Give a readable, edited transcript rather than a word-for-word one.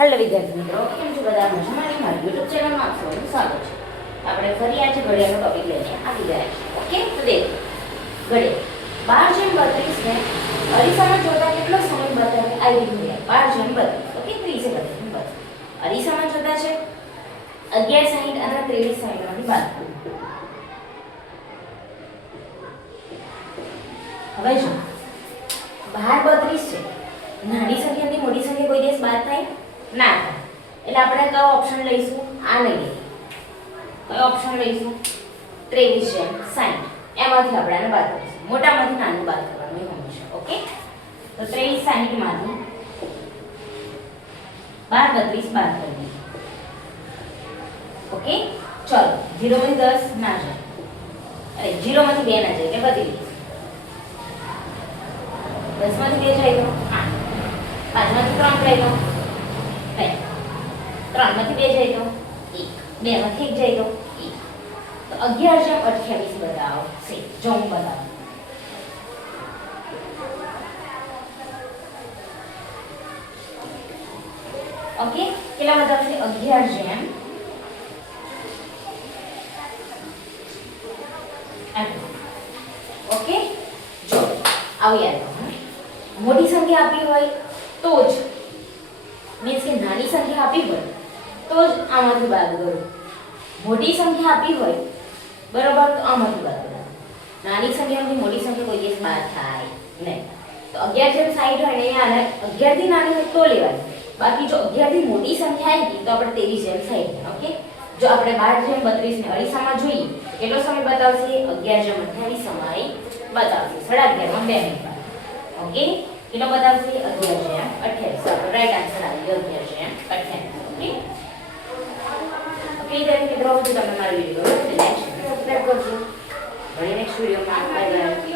Hello વિદ્યાર્થી મિત્રો, કેમ છો બધા? મજામાં? મારી યુટ્યુબ ચેનલમાં આપ સૌનું સ્વાગત છે. આપણે ફરી આજે ઘડિયાળનો ટોપિક લઈને આવી ગયા છીએ. ઓકે, તો દેખો ઘડિયાળ 12 જેમ 32 ને અરીસામાં જોતા કેટલો સમય બતાવે? આવી ઘડિયાળ 12 જેમ 32. ઓકે, 30 એ 32 બસ. અરીસામાં જોતા છે 11:60 અને 23:60 માંથી બાદ કરો. હવે જો 12 32 છે. નાની સંખ્યાથી મોટી સંખ્યા કોઈ દિવસ બાદ થાય ના થાય. એટલે આપણે કયો ઓપ્શન લઈશું? આ લઈએ. કયો ઓપ્શન લઈશું? 23 જેમ 60. એમાંથી આપણે આને બાદ કરીશું. મોટામાંથી નાનું બાદ કરવાનું હંમેશા. ઓકે, તો 23 60 માંથી 12 32 બાદ કરી દઈએ. ઓકે, ચલો 0 માંથી 10 ના જાય, અરે 0 માંથી 2 ના જાય, એટલે બધી રીતે 10 માંથી 2 જાય તો 8, 5 માંથી 3 જાય તો 2, 3 માંથી 2 જાય તો 1, 2 માંથી 1 જાય તો 1. તો 11 જેમ 28 બતાવશે. જો હું બતાવું, ઓકે, કેટલા બતાવશે? 11 જેમ 8. ઓકે, જો આવું યાદ રાખો. મોટી સંખ્યા આપી હોય તો જ, મીન્સ કે નાની સંખ્યા આપી હોય તો જ આમાંથી બાદ કરો. મોટી સંખ્યા આપી હોય બરાબર, તો આમાંથી બાદ કરો. નાની સંખ્યામાંથી મોટી સંખ્યા કોઈ દિવસ બાદ થાય નહીં. તો 11 જેમ 60 હોય ને અહીંયા 11 થી નાની હોય તો લેવાની. બાકી જો 11 થી મોટી સંખ્યા આવી ગઈ તો આપણે 23 જેમ 60. ઓકે, જો આપણે 12 જેમ 32 ને અરીસામાં જોઈએ કેટલો સમય બતાવશે? 11 જેમ 28 સમય બતાવશે. 11:30 માં 2 મિનિટ બાદ. ઓકે, કેટલો બતાવશે? 11 જેમ 28. રાઈટ આન્સર આવી ગયો 11 જેમ 28. ઓકે, વિદ્યાર્થી મિત્રો, જો તમને મારો વિડિયો ગમ્યો તો લાઈક સબસ્ક્રાઇબ કરજો. મળીએ નેક્સ્ટ વિડિયોમાં. Bye bye.